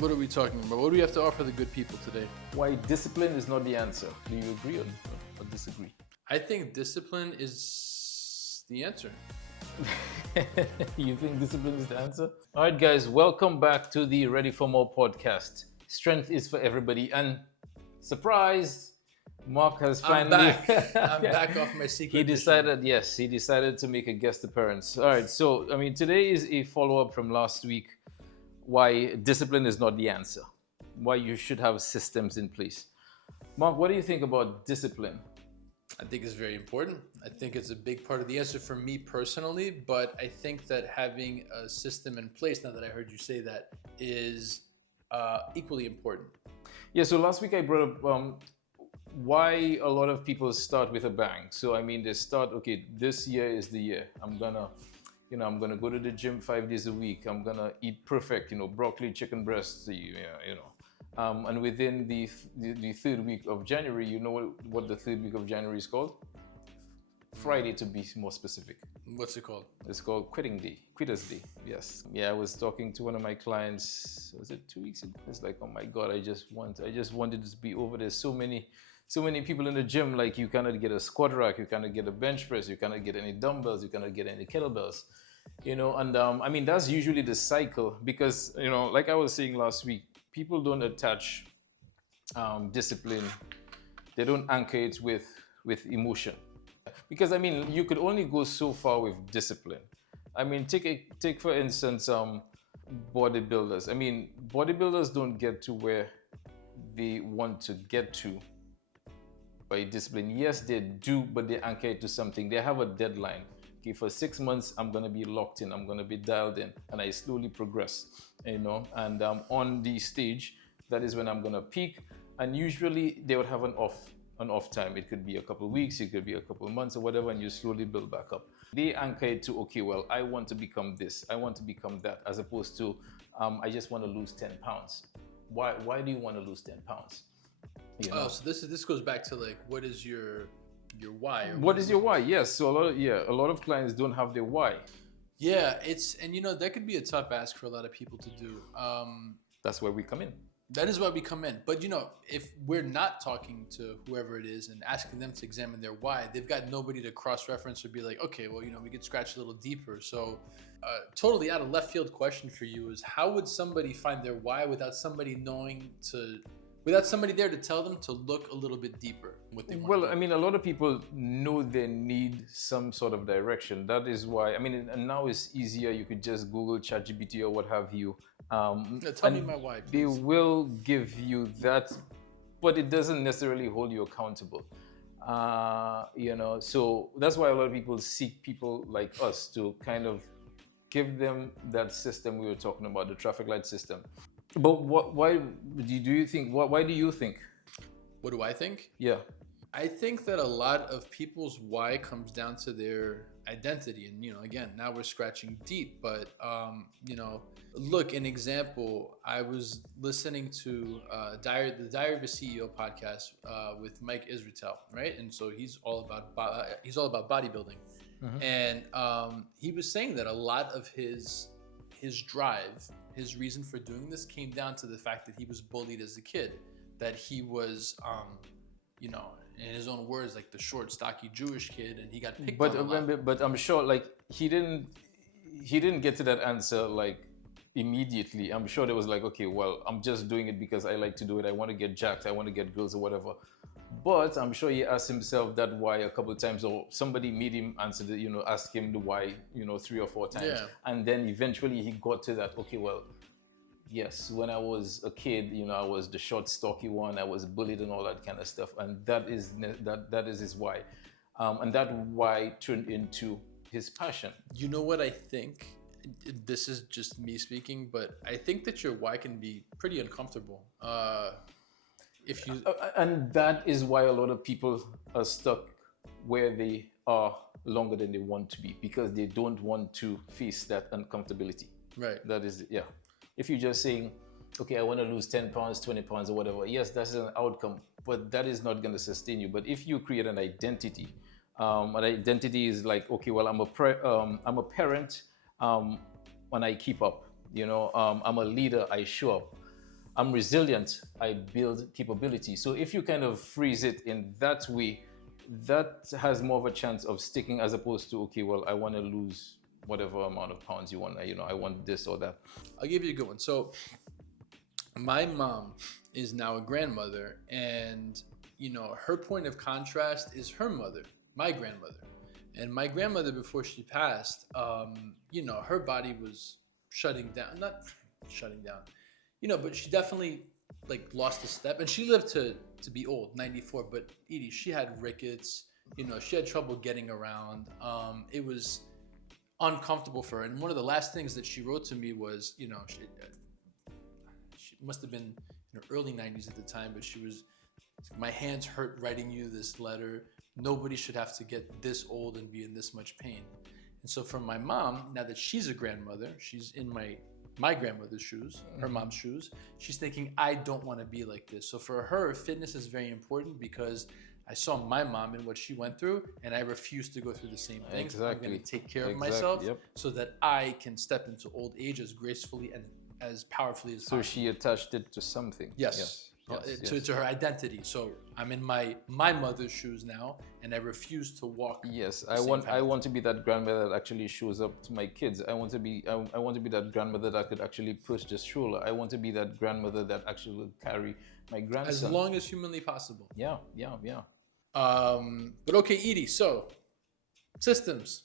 What are we talking about? What do we have to offer the good people today? Why discipline is not the answer. Do you agree or disagree? I think discipline is the answer. You think discipline is the answer? All right, guys, welcome back to the Ready for More podcast. Strength is for everybody. And surprise, Mark has finally... I'm back off my secret He decided to make a guest appearance. All right, so, today is a follow-up from last week. Why discipline is not the answer. Why you should have systems in place. Mark, what do you think about discipline? I think it's very important. I think it's a big part of the answer for me personally, but I think that having a system in place, now that I heard you say that, is equally important. Yeah, so last week I brought up why a lot of people start with a bang. So, they start, okay, this year is the year. I'm gonna go to the gym 5 days a week. I'm gonna eat perfect, broccoli, chicken breasts, and within the third week of January, you know what the third week of January is called? Friday, to be more specific. What's it called? It's called Quitter's Day. Yes. Yeah, I was talking to one of my clients. Was it 2 weeks ago? It's like, oh my God, I just wanted to be over. There's so many people in the gym. Like, you cannot get a squat rack, you cannot get a bench press, you cannot get any dumbbells, you cannot get any kettlebells. And that's usually the cycle because, like I was saying last week, people don't attach discipline. They don't anchor it with emotion. Because, you could only go so far with discipline. Take for instance, bodybuilders. Bodybuilders don't get to where they want to get to by discipline. Yes, they do, but they anchor it to something. They have a deadline. Okay, for 6 months, I'm going to be locked in. I'm going to be dialed in. And I slowly progress, And on the stage, that is when I'm going to peak. And usually they would have an off time. It could be a couple of weeks, it could be a couple of months or whatever, and you slowly build back up. They anchor it to, okay, well, I want to become this, I want to become that, as opposed to, I just want to lose 10 pounds. Why do you want to lose 10 pounds? Oh, so this goes back to like, what is your why? Or what is your why? Yes. So a lot of clients don't have their why. Yeah, that could be a tough ask for a lot of people to do. That's where we come in. That is why we come in. But if we're not talking to whoever it is and asking them to examine their why, they've got nobody to cross-reference or be like, okay, well, we could scratch a little deeper. So totally out of left field question for you is, how would somebody find their why without somebody there to tell them to look a little bit deeper what they want? Well, a lot of people know they need some sort of direction. That is why, and now it's easier. You could just Google ChatGPT or what have you. Tell me my why, please. They will give you that, but it doesn't necessarily hold you accountable. So that's why a lot of people seek people like us to kind of give them that system we were talking about, the traffic light system. But why do you think? Why do you think? What do I think? Yeah. I think that a lot of people's why comes down to their identity. And, again, now we're scratching deep, but, look, an example, I was listening to the Diary of a CEO podcast with Mike Israetel, right? And so he's all about bodybuilding. Mm-hmm. And he was saying that a lot of his drive, his reason for doing this came down to the fact that he was bullied as a kid, that he was, in his own words, like the short, stocky Jewish kid, and he got picked on a lot. But I'm sure, like, he didn't get to that answer like immediately. I'm sure there was like, okay, well, I'm just doing it because I like to do it. I want to get jacked. I want to get girls or whatever. But I'm sure he asked himself that why a couple of times, or somebody made him answer the, ask him the why, 3 or 4 times. Yeah. And then eventually he got to that, okay, well, yes, when I was a kid, I was the short, stocky one. I was bullied and all that kind of stuff. And that is his why. And that why turned into his passion. You know what I think? This is just me speaking, but I think that your why can be pretty uncomfortable. And that is why a lot of people are stuck where they are longer than they want to be, because they don't want to face that uncomfortability. Right. That is, yeah. If you're just saying, okay, I want to lose 10 pounds, 20 pounds or whatever, yes, that's an outcome, but that is not going to sustain you. But if you create an identity is like, okay, well, I'm a parent, and I keep up, I'm a leader, I show up. I'm resilient, I build capability. So if you kind of freeze it in that way, that has more of a chance of sticking as opposed to, okay, well, I want to lose whatever amount of pounds you want, I want this or that. I'll give you a good one. So my mom is now a grandmother, and her point of contrast is her mother, my grandmother. And my grandmother, before she passed, her body was shutting down, not shutting down, but she definitely like lost a step, and she lived to be old, 94. But Edie, she had rickets, she had trouble getting around. It was uncomfortable for her. And one of the last things that she wrote to me was, she must have been in her early 90s at the time, but she was, my hands hurt writing you this letter. Nobody should have to get this old and be in this much pain. And so for my mom, now that she's a grandmother, she's in my grandmother's shoes, her mom's shoes, she's thinking, I don't want to be like this. So for her, fitness is very important because I saw my mom and what she went through, and I refuse to go through the same things. Exactly. I'm going to take care of myself, yep, so that I can step into old age as gracefully and as powerfully as possible. So she attached it to something. Yes. To her identity. So I'm in my mother's shoes now, and I refuse to walk. Yes, I want to be that grandmother that actually shows up to my kids. I want to be that grandmother that could actually push the stroller. I want to be that grandmother that actually will carry my grandson as long as humanly possible. Yeah. But okay, Edie. So systems.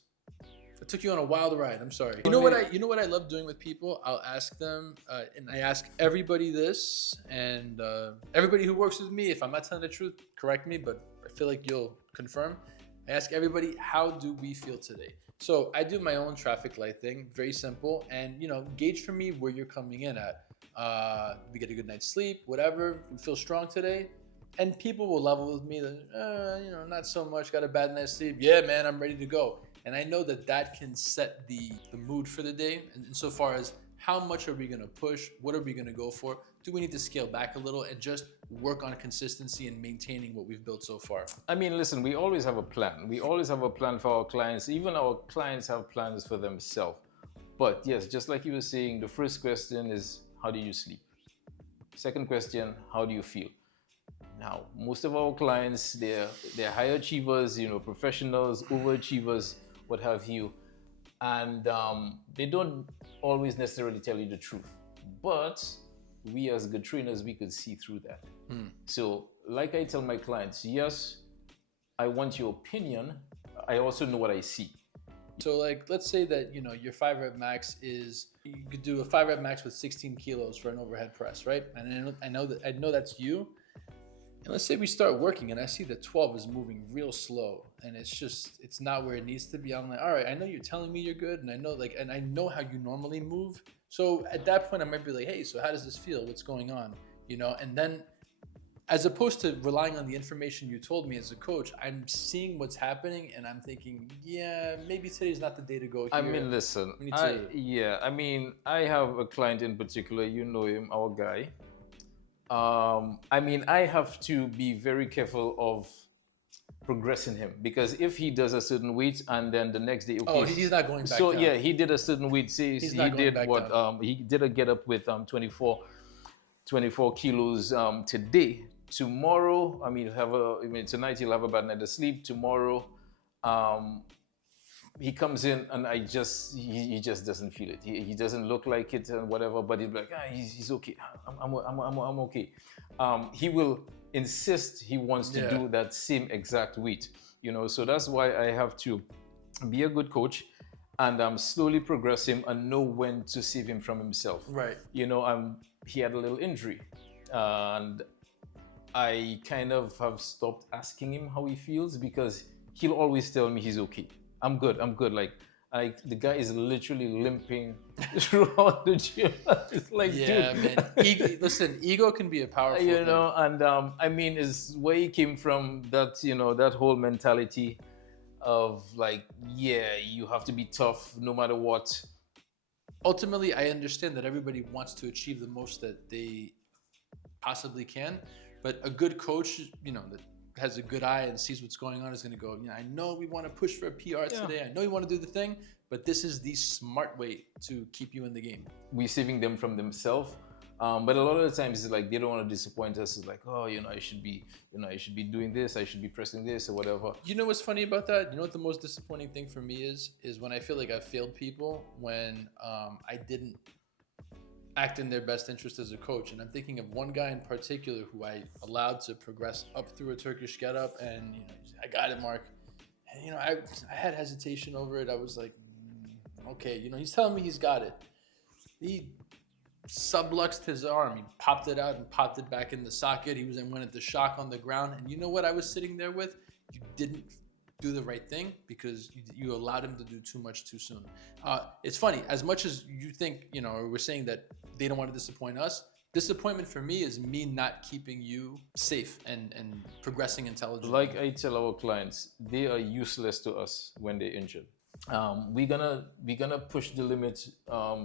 I took you on a wild ride. I'm sorry. You know what I love doing with people? I'll ask them, and I ask everybody this, and everybody who works with me, if I'm not telling the truth, correct me, but I feel like you'll confirm. I ask everybody, how do we feel today? So I do my own traffic light thing, very simple, and gauge for me where you're coming in at. We get a good night's sleep, whatever. We feel strong today. And people will level with me, not so much, got a bad night's sleep. Yeah, man, I'm ready to go. And I know that can set the mood for the day. And insofar as how much are we going to push? What are we going to go for? Do we need to scale back a little and just work on consistency and maintaining what we've built so far? I mean, listen, we always have a plan. We always have a plan for our clients. Even our clients have plans for themselves. But yes, just like you were saying, the first question is, how do you sleep? Second question, how do you feel? Now, most of our clients, they're high achievers, professionals, overachievers, what have you, and they don't always necessarily tell you the truth. But we as good trainers, we could see through that. So like I tell my clients, yes, I want your opinion. I also know what I see. So like, let's say that, your 5-rep max is, you could do a 5-rep max with 16 kilos for an overhead press, right? And I know that's you. And let's say we start working and I see that 12 is moving real slow and it's not where it needs to be. I'm like, all right, I know you're telling me you're good, and I know how you normally move. So at that point I might be like, hey, so how does this feel? What's going on? And then as opposed to relying on the information you told me as a coach, I'm seeing what's happening and I'm thinking, yeah, maybe today's not the day to go here. I mean, listen, I have a client in particular, you know him, our guy. I have to be very careful of progressing him, because if he does a certain weight and then the next day, okay, he's not going back so down. Yeah, he did a certain weight. Say he did what down. He did a get up with 24 kilos today. Tomorrow, tonight he'll have a bad night of sleep. Tomorrow, he comes in and he just doesn't feel it. He doesn't look like it and whatever, but he'll be like, he's okay. I'm okay. He will insist he wants to do that same exact weight, so that's why I have to be a good coach and slowly progress him and know when to save him from himself. Right. He had a little injury and I kind of have stopped asking him how he feels, because he'll always tell me he's okay. I'm good. Like the guy is literally limping throughout the gym. It's like, yeah, dude. Man. Ego can be a powerful thing. And is where he came from, that whole mentality of like, yeah, you have to be tough no matter what. Ultimately, I understand that everybody wants to achieve the most that they possibly can, but a good coach, that has a good eye and sees what's going on is going to go, I know we want to push for a PR today. I know you want to do the thing, but this is the smart way to keep you in the game. We're saving them from themselves, But a lot of the times it's like they don't want to disappoint us. It's like, oh, I should be, I should be doing this, I should be pressing this or whatever. You know what's funny about that? You know what the most disappointing thing for me is when I feel like I failed people when I didn't act in their best interest as a coach. And I'm thinking of one guy in particular who I allowed to progress up through a Turkish getup, and I got it, Mark. And I had hesitation over it. I was like, okay, he's telling me he's got it. He subluxed his arm. He popped it out and popped it back in the socket. He went into shock on the ground. And you know what I was sitting there with? You didn't do the right thing because you allowed him to do too much too soon. It's funny, as much as you think, we're saying that they don't want to disappoint us, disappointment for me is me not keeping you safe and progressing intelligently. Like I tell our clients, they are useless to us when they're injured. We're gonna push the limit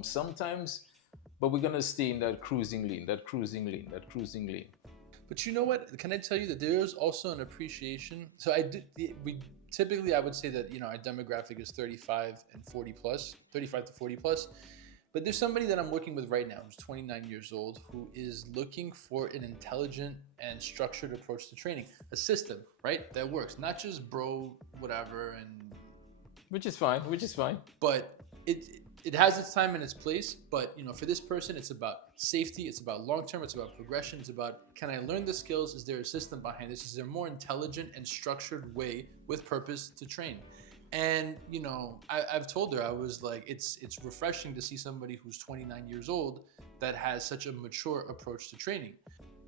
sometimes, but we're gonna stay in that cruising lane. But you know what? Can I tell you that there is also an appreciation? So I would say that our demographic is 35 and 40 plus, 35 to 40 plus. But there's somebody that I'm working with right now who's 29 years old who is looking for an intelligent and structured approach to training, a system, right, that works, not just whatever and. Which is fine. But it has its time and its place. But for this person, it's about safety. It's about long term. It's about progression. It's about, can I learn the skills? Is there a system behind this? Is there a more intelligent and structured way with purpose to train? And I've told her, I was like, it's refreshing to see somebody who's 29 years old that has such a mature approach to training.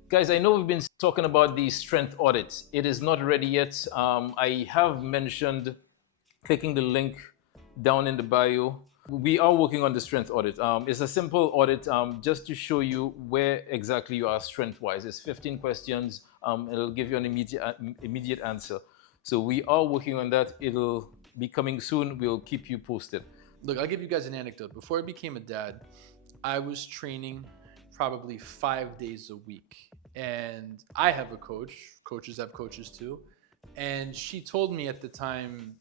Guys, I know we've been talking about the strength audit. It is not ready yet. I have mentioned clicking the link down in the bio. We are working on the strength audit. It's a simple audit just to show you where exactly you are strength-wise. It's 15 questions. It'll give you an immediate answer. So we are working on that. It'll be coming soon. We'll keep you posted. Look, I'll give you guys an anecdote. Before I became a dad, I was training probably 5 days a week. And I have a coach. Coaches have coaches too. And she told me at the time,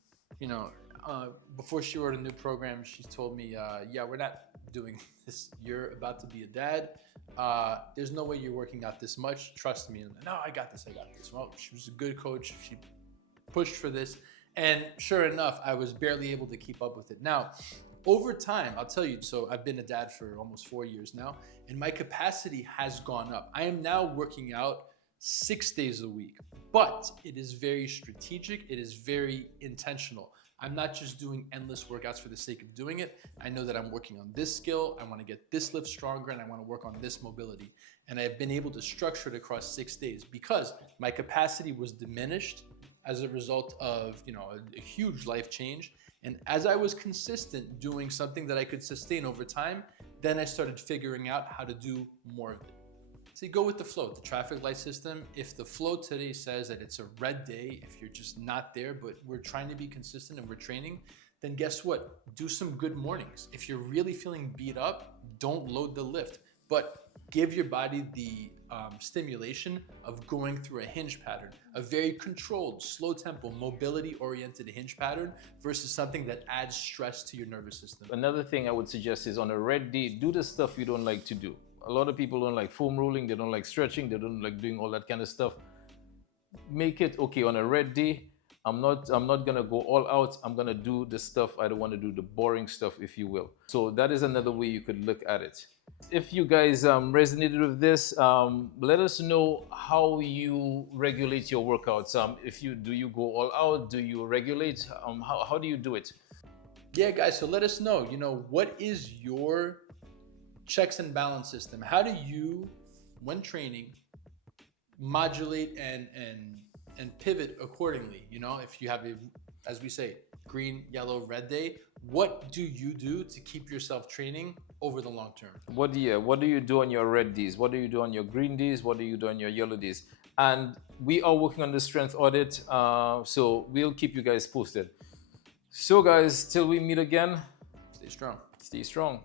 before she wrote a new program, she told me, yeah, we're not doing this. You're about to be a dad. There's no way you're working out this much. Trust me. And no, I got this. Well, she was a good coach. She pushed for this. And sure enough, I was barely able to keep up with it. Now, over time, I'll tell you, so I've been a dad for almost 4 years now, and my capacity has gone up. I am now working out 6 days a week, but it is very strategic. It is very intentional. I'm not just doing endless workouts for the sake of doing it. I know that I'm working on this skill. I want to get this lift stronger, and I want to work on this mobility. And I've been able to structure it across 6 days because my capacity was diminished as a result of a huge life change. And as I was consistent doing something that I could sustain over time, then I started figuring out how to do more of it. So you go with the flow, the traffic light system. If the flow today says that it's a red day, if you're just not there, but we're trying to be consistent and we're training, then guess what? Do some good mornings. If you're really feeling beat up, don't load the lift, but give your body the stimulation of going through a hinge pattern, a very controlled, slow tempo, mobility-oriented hinge pattern versus something that adds stress to your nervous system. Another thing I would suggest is on a red day, do the stuff you don't like to do. A lot of people don't like foam rolling, they don't like stretching, they don't like doing all that kind of stuff. Make it, okay, on a red day, I'm not gonna go all out. I'm gonna do the stuff I don't want to do, the boring stuff, if you will. So that is another way you could look at it. If you guys resonated with this, let us know how you regulate your workouts. Do you go all out? Do you regulate? How do you do it? Yeah, guys. So let us know. What is your checks and balance system? How do you, when training, modulate and pivot accordingly? If you have as we say, green, yellow, red day, what do you do to keep yourself training over the long term? What do you do on your red days? What do you do on your green days? What do you do on your yellow days? And we are working on the strength audit, so we'll keep you guys posted. So guys, till we meet again, stay strong. Stay strong.